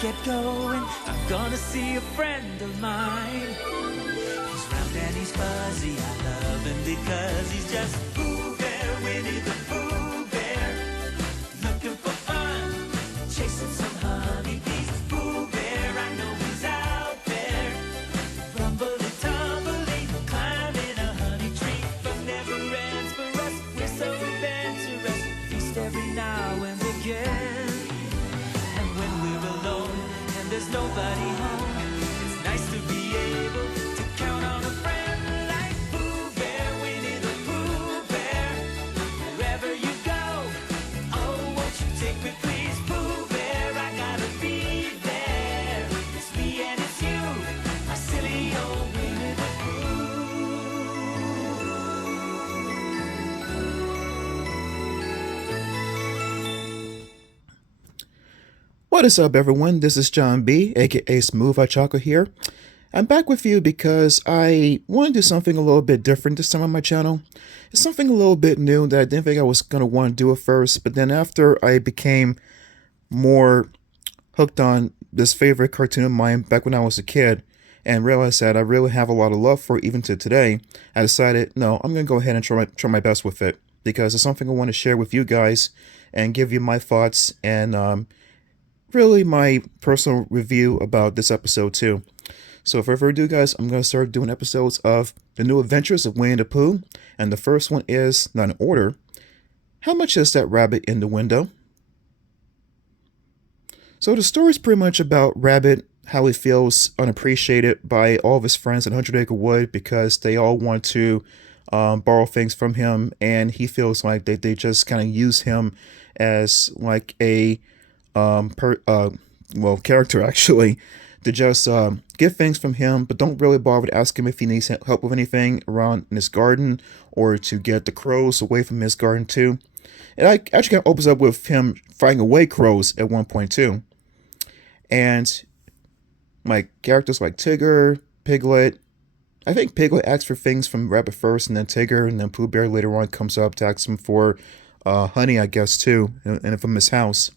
get going, I'm gonna see a friend of mine. He's round and he's fuzzy, I love him because he's just Pooh Bear, Winnie the Pooh Bear. Looking for fun, chasing some honeybees. Pooh Bear, I know he's out there. Rumbly tumbly, climbing a honey tree. Fun never ends for us, we're so adventurous. Feast every now and again. And when we're alone and there's nobody home, it's nice to be able to count on a friend like Pooh Bear, Winnie the Pooh Bear. Wherever you go, oh, won't you take me please? Pooh Bear, I gotta be there. It's me and it's you, my silly old Winnie the Pooh. What is up, everyone? This is John B, aka Smooth Hot Chocolate here. I'm back with you because I want to do something a little bit different this time on my channel. It's something a little bit new that I didn't think I was going to want to do at first, but then after I became more hooked on this favorite cartoon of mine back when I was a kid and realized that I really have a lot of love for it even to today, I decided, no, I'm going to go ahead and try my best with it because it's something I want to share with you guys and give you my thoughts and really my personal review about this episode too. So without further ado, guys, I'm going to start doing episodes of The New Adventures of Winnie the Pooh. And the first one is, not in order, How Much Is That Rabbit in the Window? So the story is pretty much about Rabbit, how he feels unappreciated by all of his friends at 100 Acre Wood because they all want to borrow things from him. And he feels like they just kind of use him as like a character actually, to just get things from him, but don't really bother to ask him if he needs help with anything around in his garden or to get the crows away from his garden too. And I actually kind of opens up with him fighting away crows at one point too. And my characters like Tigger, Piglet. I think Piglet asks for things from Rabbit first, and then Tigger, and then Pooh Bear later on comes up to ask him for honey, I guess too, and from his house.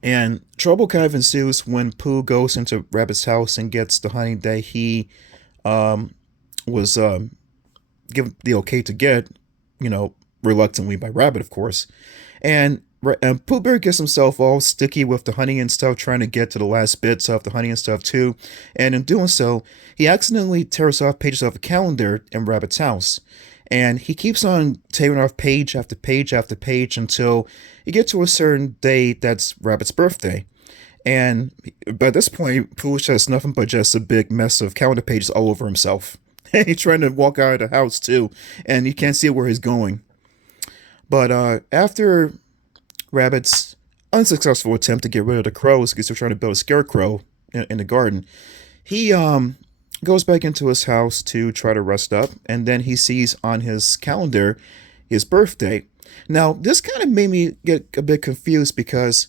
And trouble kind of ensues when Pooh goes into Rabbit's house and gets the honey that he was given the okay to get, reluctantly by Rabbit, of course. And Pooh Bear gets himself all sticky with the honey and stuff, trying to get to the last bits of the honey and stuff too. And in doing so, he accidentally tears off pages of a calendar in Rabbit's house. And he keeps on tearing off page after page after page until you get to a certain day that's Rabbit's birthday. And by this point, Pooh has nothing but just a big mess of calendar pages all over himself. And he's trying to walk out of the house too, and you can't see where he's going. But after Rabbit's unsuccessful attempt to get rid of the crows, because they're trying to build a scarecrow in the garden, he goes back into his house to try to rest up, and then he sees on his calendar his birthday. Now, this kind of made me get a bit confused because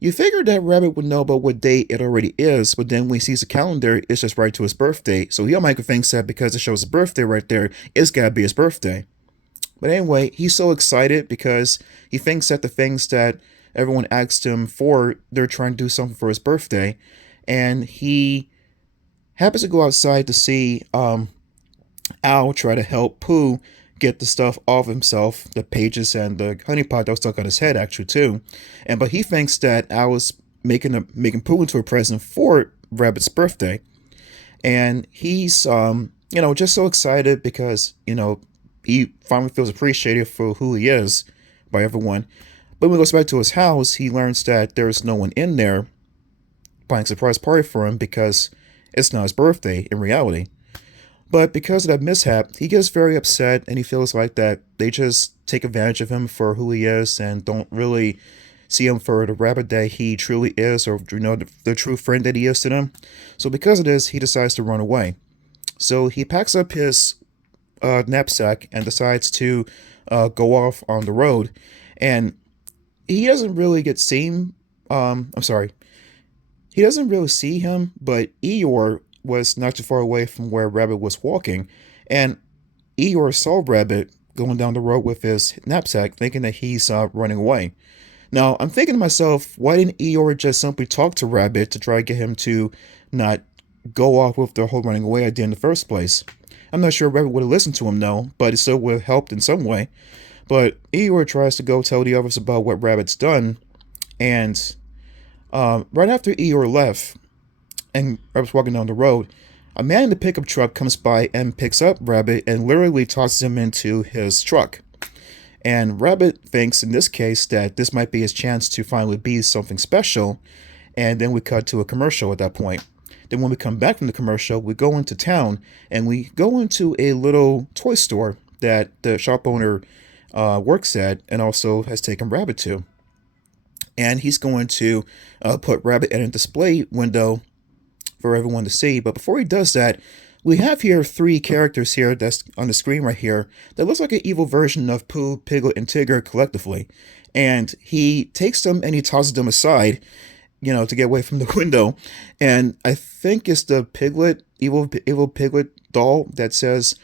you figured that Rabbit would know about what day it already is, but then when he sees the calendar, it's just right to his birthday. So he might think that because it shows his birthday right there, it's gotta be his birthday. But anyway, he's so excited because he thinks that the things that everyone asked him for, they're trying to do something for his birthday, and he happens to go outside to see Al try to help Pooh get the stuff off himself, the pages and the honey pot that was stuck on his head actually too. But he thinks that Al was making Pooh into a present for Rabbit's birthday. And he's just so excited because, he finally feels appreciated for who he is by everyone. But when he goes back to his house, he learns that there's no one in there planning a surprise party for him because it's not his birthday in reality. But because of that mishap, he gets very upset and he feels like that they just take advantage of him for who he is and don't really see him for the Rabbit that he truly is, or the true friend that he is to them. So because of this, he decides to run away. So he packs up his knapsack and decides to go off on the road. And he doesn't really get seen. He doesn't really see him, but Eeyore was not too far away from where Rabbit was walking, and Eeyore saw Rabbit going down the road with his knapsack, thinking that he's running away. Now, I'm thinking to myself, why didn't Eeyore just simply talk to Rabbit to try to get him to not go off with the whole running away idea in the first place? I'm not sure Rabbit would have listened to him, though, but it still would have helped in some way. But Eeyore tries to go tell the others about what Rabbit's done, and right after Eeyore left, and Rabbit's walking down the road, a man in the pickup truck comes by and picks up Rabbit and literally tosses him into his truck. And Rabbit thinks in this case that this might be his chance to finally be something special, and then we cut to a commercial at that point. Then when we come back from the commercial, we go into town and we go into a little toy store that the shop owner works at and also has taken Rabbit to. And he's going to put Rabbit in a display window for everyone to see. But before he does that, we have here three characters here that's on the screen right here that looks like an evil version of Pooh, Piglet, and Tigger collectively. And he takes them and he tosses them aside, to get away from the window. And I think it's the Piglet, evil Piglet doll that says,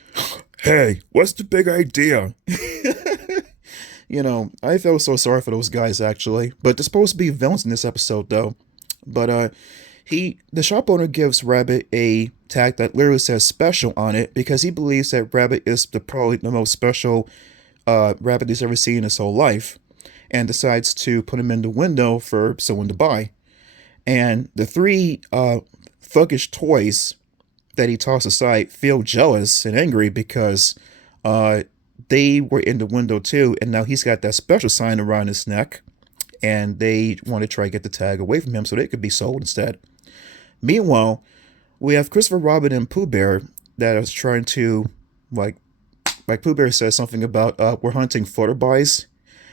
"Hey, what's the big idea?" I felt so sorry for those guys actually. But they're supposed to be villains in this episode though. But the shop owner gives Rabbit a tag that literally says special on it because he believes that Rabbit is probably the most special Rabbit he's ever seen in his whole life, and decides to put him in the window for someone to buy. And the three thuggish toys that he tossed aside feel jealous and angry because they were in the window too, and now he's got that special sign around his neck, and they want to try to get the tag away from him so they could be sold instead. Meanwhile, we have Christopher Robin and Pooh Bear that is trying to, like Pooh Bear says something about, we're hunting flutterbies.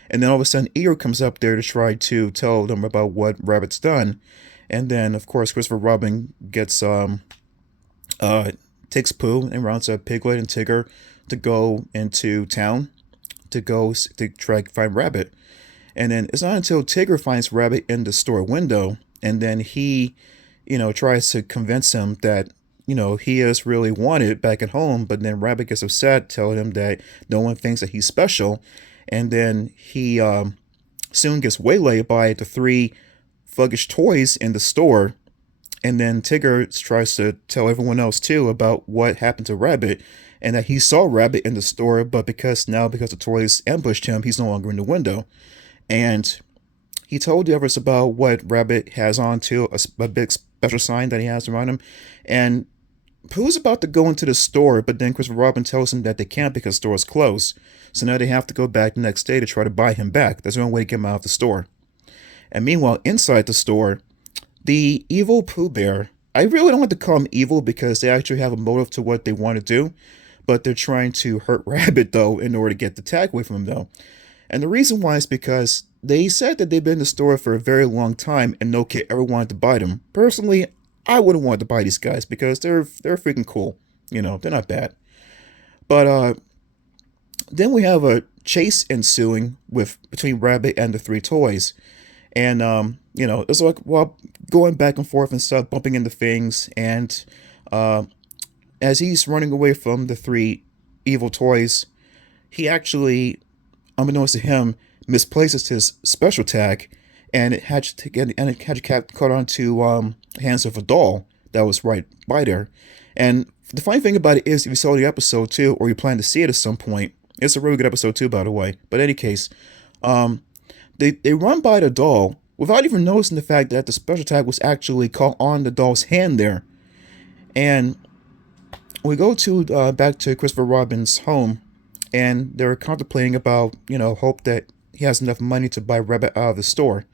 And then all of a sudden, Eeyore comes up there to try to tell them about what Rabbit's done. And then, of course, Christopher Robin gets, takes Pooh and rounds up Piglet and Tigger to go into town to try to find Rabbit. And then it's not until Tigger finds Rabbit in the store window, and then he, tries to convince him that, he is really wanted back at home, but then Rabbit gets upset, telling him that no one thinks that he's special. And then he soon gets waylaid by the three thuggish toys in the store. And then Tigger tries to tell everyone else too about what happened to Rabbit, and that he saw Rabbit in the store, but because the toys ambushed him, he's no longer in the window. And he told the others about what Rabbit has on too, a big special sign that he has around him. And Pooh's about to go into the store, but then Christopher Robin tells him that they can't because the store is closed. So now they have to go back the next day to try to buy him back. There's no way to get him out of the store. And meanwhile, inside the store, the evil Pooh Bear, I really don't want to call him evil because they actually have a motive to what they want to do, but they're trying to hurt Rabbit, though, in order to get the tag away from him, though. And the reason why is because they said that they've been in the store for a very long time and no kid ever wanted to buy them. Personally, I wouldn't want to buy these guys because they're freaking cool. They're not bad. But then we have a chase ensuing between Rabbit and the three toys. And, it's like, going back and forth and stuff, bumping into things. And as he's running away from the three evil toys, he actually, unbeknownst to him, misplaces his special tag, and it had to get caught onto hands of a doll that was right by there. And the funny thing about it is, if you saw the episode too, or you plan to see it at some point, it's a really good episode too, by the way. But in any case, they run by the doll without even noticing the fact that the special tag was actually caught on the doll's hand there. And we go to back to Christopher Robin's home, and they're contemplating about, hope that he has enough money to buy Rabbit out of the store.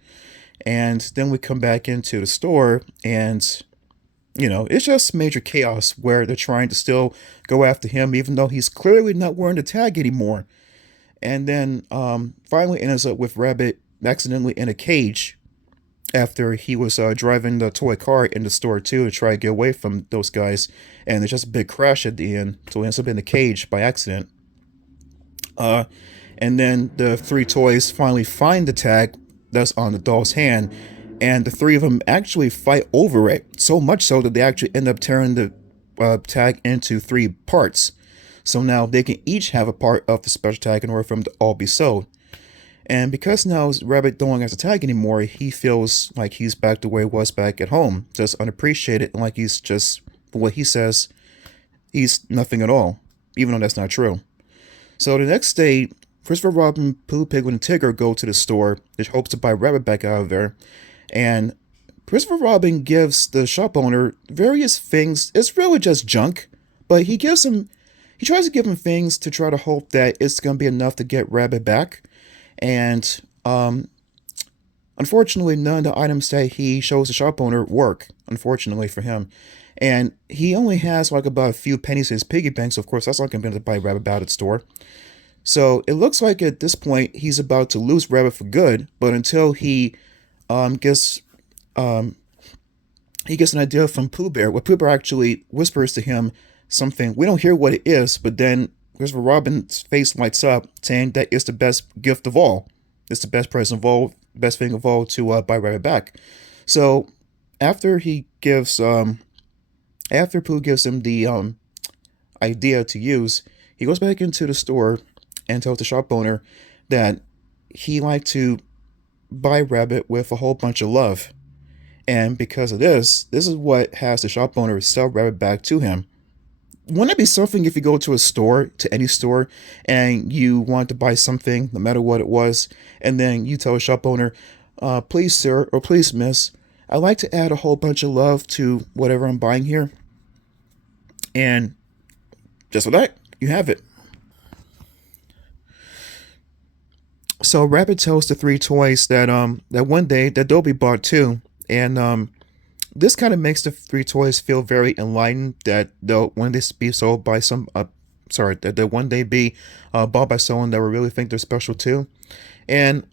And then we come back into the store, and, it's just major chaos where they're trying to still go after him, even though he's clearly not wearing the tag anymore. And then finally ends up with Rabbit accidentally in a cage after he was driving the toy car in the store too to try to get away from those guys. And there's just a big crash at the end, so he ends up in a cage by accident. And then the three toys finally find the tag that's on the doll's hand, and the three of them actually fight over it, so much so that they actually end up tearing the tag into three parts. So now they can each have a part of the special tag in order for them to all be sold. And because now Rabbit don't has a tag anymore, he feels like he's back the way he was back at home, just unappreciated, like he's just, for what he says, he's nothing at all, even though that's not true. So the next day, Christopher Robin, Pooh, Piglet, and Tigger go to the store in hopes to buy Rabbit back out of there. And Christopher Robin gives the shop owner various things. It's really just junk, but he tries to give him things to try to hope that it's going to be enough to get Rabbit back. And unfortunately, none of the items that he shows the shop owner work, unfortunately for him. And he only has like about a few pennies in his piggy bank, so of course that's not going to be able to buy Rabbit out at the store. So it looks like at this point he's about to lose Rabbit for good, but until gets he gets an idea from Pooh Bear, where Pooh Bear actually whispers to him something. We don't hear what it is, but then Christopher Robin's face lights up, saying that it's the best gift of all. It's the best present of all, best thing of all to buy Rabbit back. So after after Pooh gives him the idea to use, he goes back into the store and tells the shop owner that he liked to buy Rabbit with a whole bunch of love. And because of this is what has the shop owner sell Rabbit back to him. Wouldn't it be something if you go to a store, to any store, and you want to buy something, no matter what it was, and then you tell a shop owner, please sir, or please miss, I'd like to add a whole bunch of love to whatever I'm buying here. And just for that, you have it. So Rabbit tells the three toys that one day that they'll be bought too. And this kind of makes the three toys feel very enlightened that they'll one day be sold by that they'll one day be bought by someone that will really think they're special too. And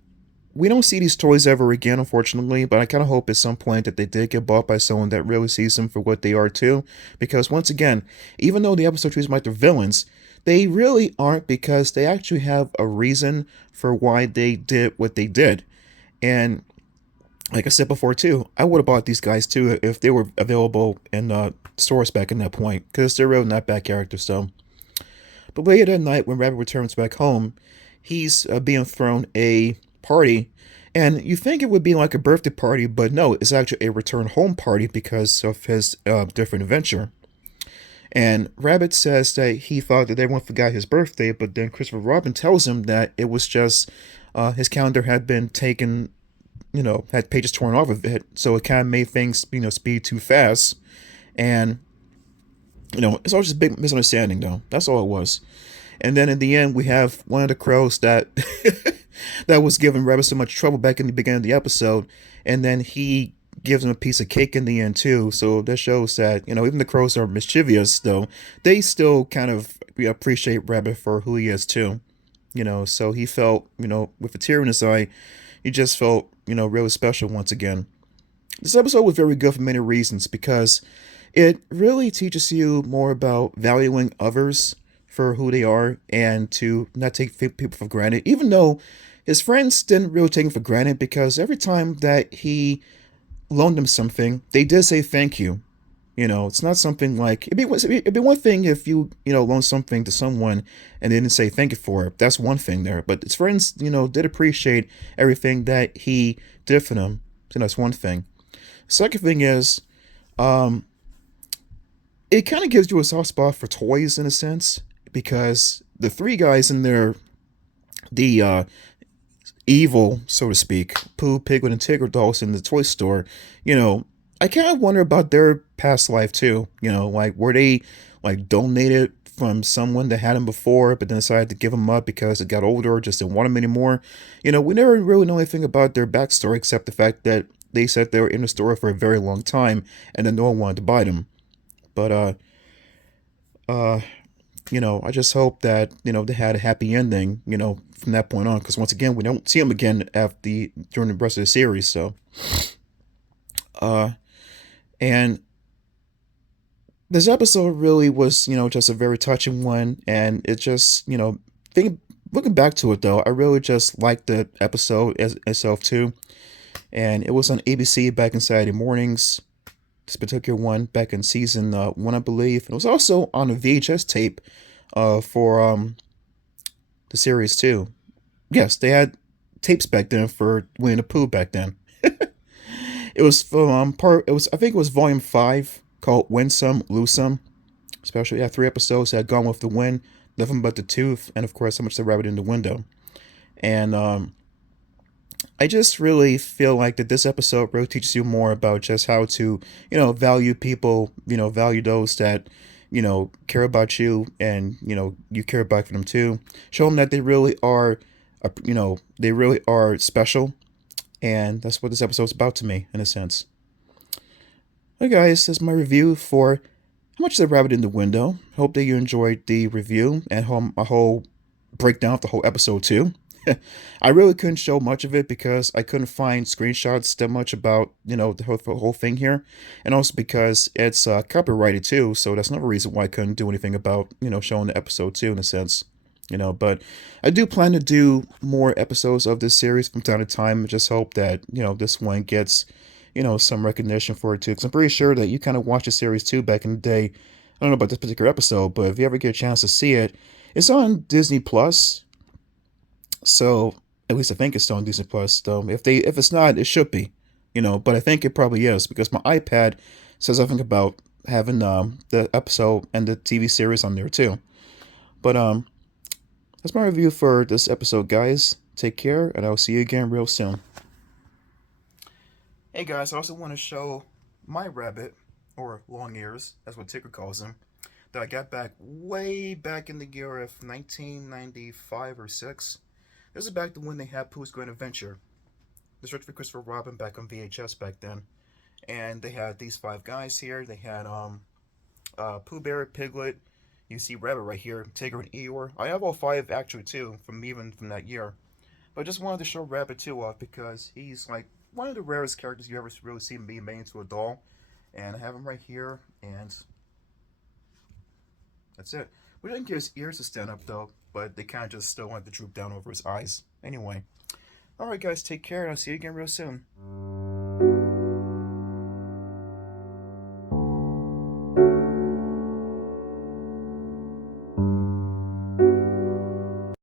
we don't see these toys ever again, unfortunately, but I kind of hope at some point that they did get bought by someone that really sees them for what they are too. Because once again, even though the episode treats them like they're villains, they really aren't, because they actually have a reason for why they did what they did. And like I said before too, I would have bought these guys too if they were available in stores back in that point, because they're really not bad characters. So, but later that night when Rabbit returns back home, he's being thrown a party, and you think it would be like a birthday party, but no, it's actually a return home party because of his different adventure. And Rabbit says that he thought that everyone forgot his birthday, but then Christopher Robin tells him that it was just his calendar had been taken, had pages torn off of it, so it kind of made things, speed too fast. And, it's all just a big misunderstanding, though. That's all it was. And then in the end, we have one of the crows that that was giving Rabbit so much trouble back in the beginning of the episode, and then he gives him a piece of cake in the end too. So that shows that even the crows are mischievous, though they still kind of appreciate Rabbit for who he is too. So he felt with a tear in his eye, he just felt really special once again. This episode was very good for many reasons, because it really teaches you more about valuing others for who they are and to not take people for granted, even though his friends didn't really take him for granted, because every time that he loaned them something, they did say thank you. It's not something like, it'd be one thing if you loan something to someone and they didn't say thank you for it. That's one thing there. But his friends, did appreciate everything that he did for them. So that's one thing. Second thing is, it kind of gives you a soft spot for toys in a sense, because the three guys in there, the evil, so to speak, Pooh, Piglet, and Tigger dolls in the toy store, I kind of wonder about their past life too. Like, were they like donated from someone that had them before, but then decided to give them up because it got older or just didn't want them anymore? We never really know anything about their backstory except the fact that they said they were in the store for a very long time and then no one wanted to buy them. But I just hope that they had a happy ending, from that point on, because once again we don't see them again during the rest of the series. So, and this episode really was, just a very touching one, and it just, looking back to it though, I really just liked the episode itself too, and it was on ABC back in Saturday mornings. This particular one back in season 1, I believe. And it was also on a VHS tape for the series too. Yes, they had tapes back then for Winnie the Pooh back then. It was from part. It was, I think it was volume 5, called Win Some Lose Some. Especially, yeah, 3 episodes that had Gone with the Wind, Nothing But the Tooth, and of course, How Much the Rabbit in the Window. And I just really feel like that this episode really teaches you more about just how to, value people, value those that, care about you, and, you care about them too. Show them that they really are, they really are special. And that's what this episode's about to me, in a sense. Hey guys, this is my review for How Much is the Rabbit in the Window. Hope that you enjoyed the review and my whole breakdown of the whole episode too. I really couldn't show much of it because I couldn't find screenshots that much about, the whole thing here. And also because it's copyrighted too, so that's another reason why I couldn't do anything about, showing the episode too, in a sense. But I do plan to do more episodes of this series from time to time. Just hope that, this one gets, some recognition for it too. Because I'm pretty sure that you kind of watched the series too back in the day. I don't know about this particular episode, but if you ever get a chance to see it, it's on Disney Plus. So at least I think it's still on Disney Plus. Though if it's not, it should be, But I think it probably is because my iPad says something about having the episode and the TV series on there too. But that's my review for this episode, guys. Take care, and I'll see you again real soon. Hey guys, I also want to show my rabbit, or long ears, that's what Tigger calls him, that I got back way back in the year of 1995 or 6. This is back to when they had Pooh's Grand Adventure. The Search for Christopher Robin back on VHS back then. And they had these 5 guys here. They had Pooh Bear, Piglet, you see Rabbit right here, Tigger and Eeyore. I have all 5 actually too, even from that year. But I just wanted to show Rabbit too off because he's like one of the rarest characters you ever really see being made into a doll. And I have him right here, and that's it. We didn't get his ears to stand up though, but they kind of just still wanted to droop down over his eyes. Anyway. Alright guys, take care, and I'll see you again real soon.